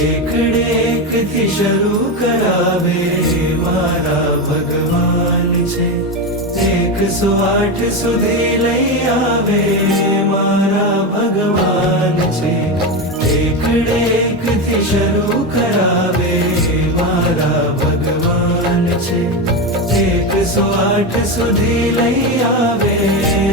એકડે એકથી શરૂ કરાવે મારા ભગવાન છે 108 સુધી લઈ આવે મારા ભગવાન છે એકડે એકથી શરૂ કરાવે મારા ભગવાન છે 108 સુધી લઈ આવે